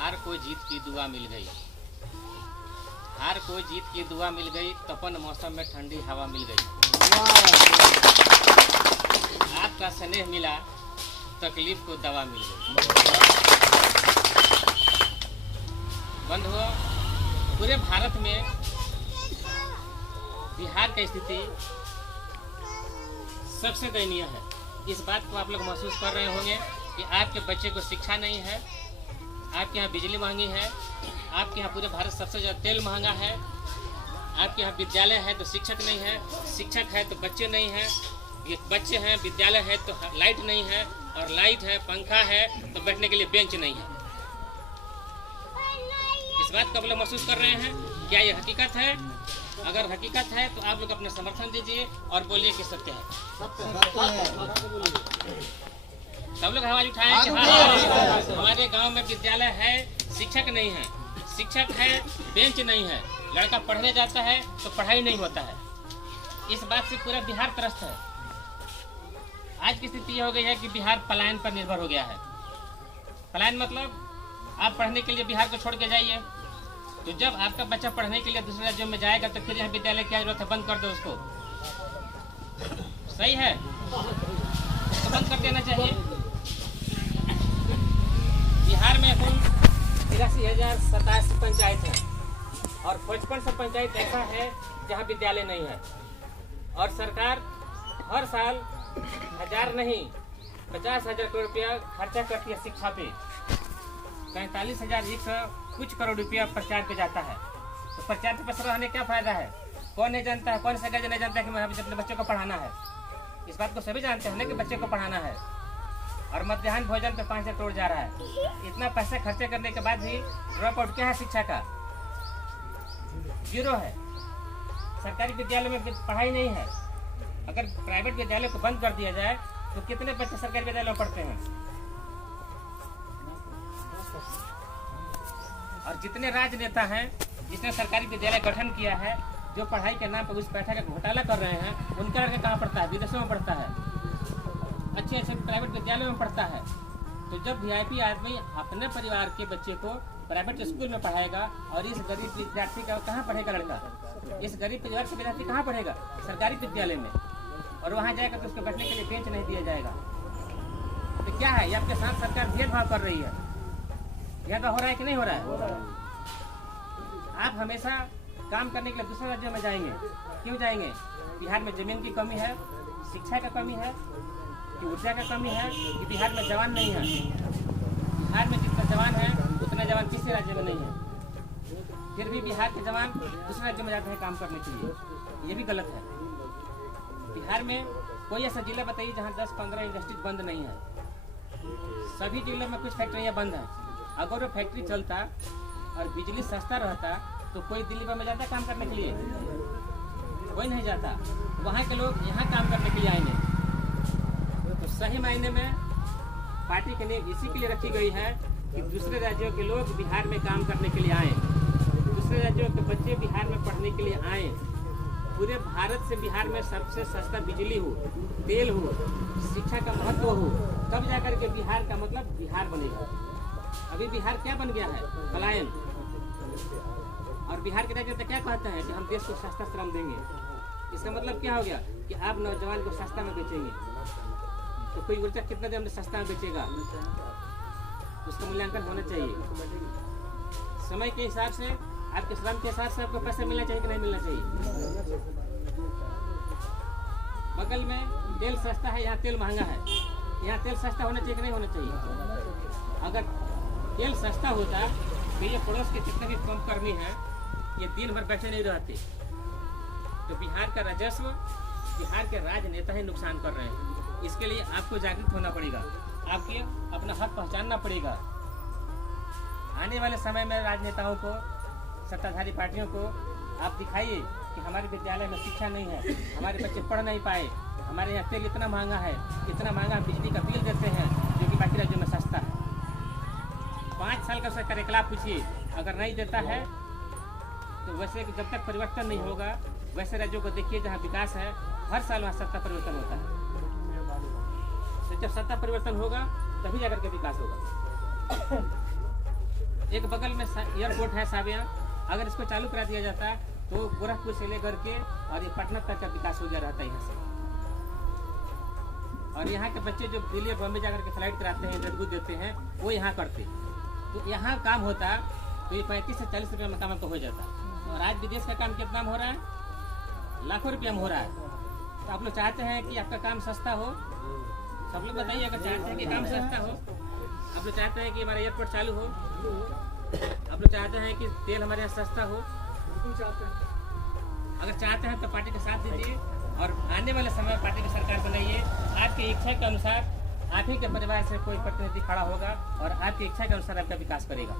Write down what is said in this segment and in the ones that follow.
हार कोई जीत की दुआ मिल गई, हार कोई जीत की दुआ मिल गई, तपन मौसम में ठंडी हवा मिल गई। आपका स्नेह मिला, तकलीफ को दवा मिल गई। बंधुओं, पूरे भारत में बिहार की स्थिति सबसे दयनीय है। इस बात को आप लोग महसूस कर रहे होंगे कि आपके बच्चे को शिक्षा नहीं है, आपके यहाँ बिजली महंगी है, आपके यहाँ पूरे भारत सबसे ज़्यादा तेल महंगा है, आपके यहाँ विद्यालय है तो शिक्षक नहीं है, शिक्षक है तो बच्चे नहीं हैं, ये बच्चे हैं, विद्यालय है तो लाइट नहीं है, और लाइट है, पंखा है तो बैठने के लिए बेंच नहीं है। इस बात को आप लोग महसूस कर रहे हैं? क्या ये हकीकत है? अगर हकीकत है तो आप लोग अपना समर्थन दीजिए और बोलिए कि सत्य है। सब लोग आवाज उठाएं कि हाँ, हमारे गांव में विद्यालय है, शिक्षक नहीं है, शिक्षक है, बेंच नहीं है, लड़का पढ़ने जाता है तो पढ़ाई नहीं होता है। इस बात से पूरा बिहार त्रस्त है। आज की स्थिति ये हो गई है कि बिहार पलायन पर निर्भर हो गया है। पलायन मतलब आप पढ़ने के लिए बिहार को छोड़ के जाइए, तो जब आपका बच्चा पढ़ने के लिए दूसरे राज्यों में जाएगा तो फिर यहाँ विद्यालय की जरूरत है, बंद कर दो उसको। सही है तो बंद कर देना चाहिए। बिहार में कुल 83,087 पंचायत है और 55 पंचायत ऐसा है जहाँ विद्यालय नहीं है, और सरकार हर साल 1000 नहीं 50,000 करोड़ रुपया खर्चा करती है शिक्षा पे। 45,100 कुछ करोड़ रुपया प्रचार पे जाता है। तो प्रचार पे पैसा रहने क्या फायदा है? कौन नहीं जानता है, कौन सा गार्जियन नहीं जानता है कि मैं अपने बच्चे को पढ़ाना है। इस बात को सभी जानते हैं ना कि बच्चे को पढ़ाना है, और मध्याह्न भोजन पे 5,000 करोड़ जा रहा है। इतना पैसा खर्चे करने के बाद भी ड्रॉप आउट क्या है? शिक्षा का जीरो है। सरकारी विद्यालय में पढ़ाई नहीं है। अगर प्राइवेट विद्यालय को बंद कर दिया जाए तो कितने बच्चे सरकारी विद्यालय में पढ़ते हैं? और जितने राजनेता हैं जिसने सरकारी विद्यालय गठन किया है, जो पढ़ाई के नाम पर उस पैसा का घोटाला कर रहे हैं, उनका लड़का कहाँ पढ़ता है? विदेशों में पढ़ता है, अच्छे अच्छे प्राइवेट विद्यालय में पढ़ता है। तो जब वीआईपी आदमी अपने परिवार के बच्चे को प्राइवेट स्कूल में पढ़ाएगा और इस गरीब विद्यार्थी का कहाँ पढ़ेगा लड़का? इस गरीब परिवार के विद्यार्थी कहाँ पढ़ेगा? सरकारी विद्यालय में। और वहाँ जाएगा तो उसको बैठने के लिए बेंच नहीं दिया जाएगा। तो क्या है? ये आपके साथ सरकार भेदभाव कर रही है। भेदभाव हो रहा है कि नहीं हो रहा है? आप हमेशा काम करने के लिए दूसरे राज्यों में जाएंगे। क्यों जाएंगे? बिहार में जमीन की कमी है, शिक्षा का कमी है, कि ऊर्जा का कमी है, कि बिहार में जवान नहीं है? बिहार में जितना जवान है उतना जवान किसी राज्य में नहीं है। फिर भी बिहार के जवान दूसरे राज्य में जाते हैं काम करने के लिए। ये भी गलत है। बिहार में कोई ऐसा जिला बताइए जहाँ 10-15 इंडस्ट्री बंद नहीं है। सभी जिलों में कुछ फैक्ट्रियाँ बंद हैं। अगर वो फैक्ट्री चलता और बिजली सस्ता रहता तो कोई दिल्ली में जाता काम करने के लिए? कोई नहीं जाता। वहाँ के लोग यहाँ काम करने के लिए आएंगे। तो सही मायने में पार्टी की नींव इसी के लिए रखी गई है कि दूसरे राज्यों के लोग बिहार में काम करने के लिए आएँ, दूसरे राज्यों के बच्चे बिहार में पढ़ने के लिए आएँ। पूरे भारत से बिहार में सबसे सस्ता बिजली हो, तेल हो, शिक्षा का महत्व हो, तब जाकर के बिहार का मतलब बिहार बनेगा। अभी बिहार क्या बन गया है? पलायन। और बिहार के राज्य क्या कहते हैं कि हम देश को सस्ता श्रम देंगे। इसका मतलब क्या हो गया कि आप नौजवान को सस्ता में बेचेंगे। तो कोई ऊर्जा कितना देर में सस्ता में बेचेगा? उसका मूल्यांकन होना चाहिए। समय के हिसाब से, आपके श्रम के हिसाब से आपको पैसा मिलना चाहिए कि नहीं मिलना चाहिए? बगल में तेल सस्ता है, यहाँ तेल महंगा है। यहाँ तेल सस्ता होना चाहिए कि नहीं होना चाहिए? अगर तेल सस्ता होता तो ये पड़ोस के जितने भी पंप कर्मी हैं ये दिन भर बैठे नहीं रहते। तो बिहार का राजस्व बिहार के राजनेता ही नुकसान कर रहे हैं। इसके लिए आपको जागरूक होना पड़ेगा, आपको अपना हक पहचानना पड़ेगा। आने वाले समय में राजनेताओं को, सत्ताधारी पार्टियों को आप दिखाइए कि हमारे विद्यालय में शिक्षा नहीं है, हमारे बच्चे पढ़ नहीं पाए, हमारे यहाँ तेल इतना महंगा है, इतना महंगा बिजली का बिल देते हैं जो कि बाकी राज्यों में सस्ता है। 5 साल का उसका कार्यकाल पूछिए, अगर नहीं देता है तो वैसे जब तक परिवर्तन नहीं होगा, वैसे राज्यों को देखिए जहाँ विकास है, हर साल वहाँ सत्ता परिवर्तन होता है। तो जब सत्ता परिवर्तन होगा तभी जाकर के विकास होगा। एक बगल में एयरपोर्ट है साबिया, अगर इसको चालू करा दिया जाता तो गोरखपुर से लेकर के और ये पटना तक का विकास हो गया रहता है यहाँ से। और यहाँ के बच्चे जो दिल्ली और बॉम्बे जाकर के फ्लाइट कराते हैं, इंटरव्यू देते हैं, वो यहाँ करते। तो यहाँ काम होता तो ये 35 से 40 रुपये में काम तो हो जाता। और आज विदेश का काम कितना में हो रहा है? लाखों रुपया में हो रहा है। तो आप लोग चाहते हैं कि आपका काम सस्ता हो? सब लोग बताइए, अगर चाहते हैं कि काम सस्ता हो, आप लोग चाहते हैं कि हमारा एयरपोर्ट चालू हो, आप लोग चाहते हैं कि तेल हमारे यहाँ सस्ता हो, अगर चाहते हैं तो पार्टी का साथ दीजिए और आने वाले समय में पार्टी की सरकार बनाइए। आपकी इच्छा के अनुसार आप ही के परिवार से कोई प्रतिनिधि खड़ा होगा और आपकी इच्छा के अनुसार आपका विकास करेगा।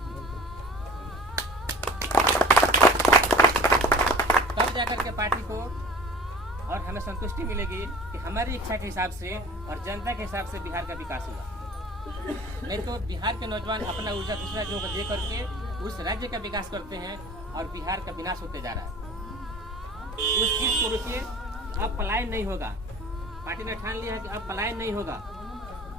तब जाकर के पार्टी को और हमें संतुष्टि मिलेगी कि हमारी इच्छा के हिसाब से और जनता के हिसाब से बिहार का विकास होगा। नहीं तो बिहार के नौजवान अपना ऊर्जा दूसरे राज्यों को दे करके उस राज्य का विकास करते हैं और बिहार का विनाश होते जा रहा है। उस चीज को रुकिए, अब पलायन नहीं होगा। पार्टी ने ठान लिया है कि अब पलायन नहीं होगा।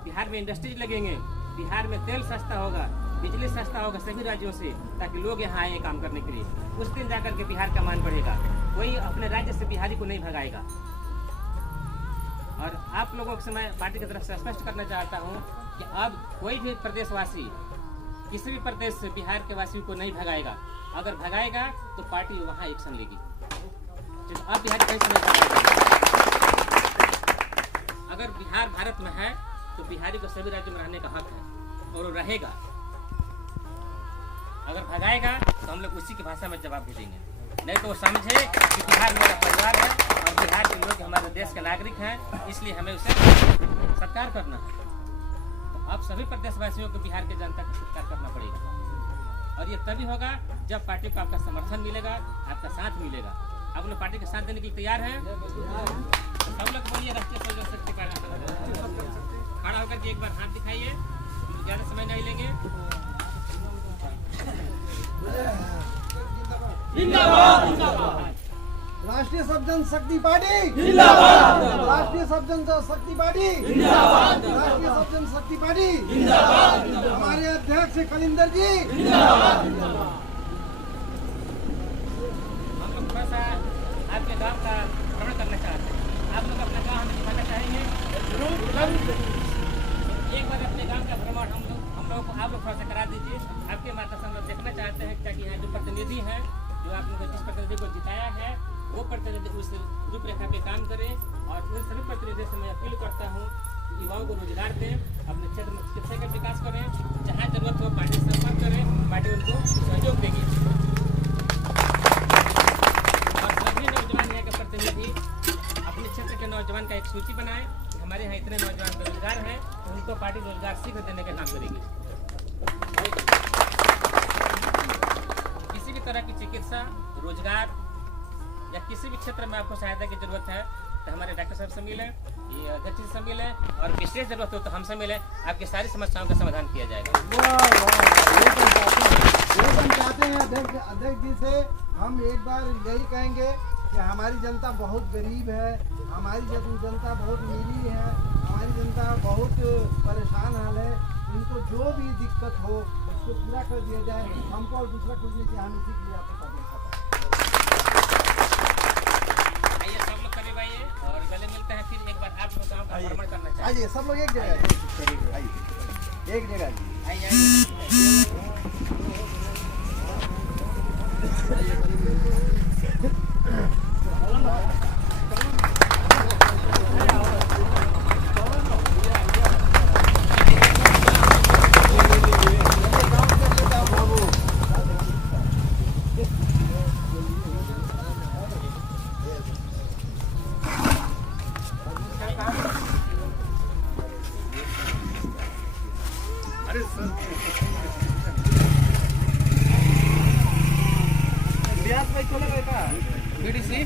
बिहार में इंडस्ट्रीज लगेंगे, बिहार में तेल सस्ता होगा, बिजली सस्ता होगा सभी राज्यों से, ताकि लोग यहाँ आए काम करने के लिए। उस दिन जाकर के बिहार का मान बढ़ेगा। कोई अपने राज्य से बिहारी को नहीं भगाएगा। और आप लोगों के समय पार्टी की तरफ से स्पष्ट करना चाहता हूँ कि अब कोई भी प्रदेशवासी किसी भी प्रदेश से बिहार के वासियों को नहीं भगाएगा। अगर भगाएगा तो पार्टी वहाँ एक्शन लेगी। अब बिहार कहीं समझ अगर बिहार भारत में है तो बिहारी को सभी राज्यों में रहने का हक है और वो रहेगा। अगर भगाएगा तो हम लोग उसी की भाषा में जवाब भी देंगे। नहीं तो वो समझे कि बिहार मेरा परिवार है और बिहार के लोग हमारे देश के नागरिक हैं, इसलिए हमें उसे सत्कार करना है। तो आप सभी प्रदेशवासियों को बिहार के जनता को सत्कार करना पड़ेगा। और ये तभी होगा जब पार्टी को आपका समर्थन मिलेगा, आपका साथ मिलेगा। आप लोग पार्टी का साथ देने के लिए तैयार हैं? सब लोग बोलिए राष्ट्रीय स्वयं शक्ति पार्टी। खड़ा होकर के एक बार हाथ दिखाइए, ज़्यादा समय नहीं लेंगे। राष्ट्रीय सब जनशक्ति पार्टी जिंदाबाद। राष्ट्रीय सब जनशक्ति पार्टी जिंदाबाद। राष्ट्रीय सब जनशक्ति पार्टी जिंदाबाद। हमारे अध्यक्ष कलिंदर जी जिंदाबाद। हम लोग थोड़ा सा आपके गांव का भ्रमण करना चाहते हैं। आप लोग अपना गांव हमें दिखाना चाहेंगे? एक बार अपने गांव का भ्रमण हम लोगों को आप लोग थोड़ा सा करा दीजिए। आपके माता से हम लोग देखना चाहते हैं ताकि यहाँ जो प्रतिनिधि हैं, जो आप लोगों जिस प्रतिनिधि को जिताया है, वो प्रतिनिधि उस रूपरेखा पे काम करें। और उन सभी प्रतिनिधियों से मैं अपील करता हूँ कि युवाओं को रोजगार दें, अपने क्षेत्र में चिकित्सा का विकास करें, जहाँ जरूरत हो पार्टी से संपर्क करें, पार्टी उनको सहयोग देगी। और सभी नौजवान यहाँ के प्रतिनिधि अपने क्षेत्र के नौजवान का एक सूची बनाएं। हमारे यहाँ इतने नौजवान बेरोजगार हैं, उनको पार्टी रोजगार शीघ्र देने का काम करेगी। किसी भी तरह की चिकित्सा, रोजगार या किसी भी क्षेत्र में आपको सहायता की जरूरत है तो हमारे डॉक्टर साहब से मिलें, ये अध्यक्ष से मिलें, और विशेष जरूरत हो तो हमसे मिलें। आपकी सारी समस्याओं का समाधान किया जाएगा। हम चाहते हैं अध्यक्ष जी से हम एक बार यही कहेंगे कि हमारी जनता बहुत गरीब है, हमारी जनता बहुत अमीरी है, हमारी जनता बहुत परेशान हाल है। इनको जो भी दिक्कत हो उसको पूरा कर दिया जाए। हमको और दूसरा कुछ नहीं, हम इसी के लिए आपको आइए सब लोग करीब आइए और गले मिलते हैं। फिर एक बार आप लोग गाँव का भ्रमण करना चाहिए। आइए सब लोग एक जगह आइए, एक जगह आइए। बीडीसी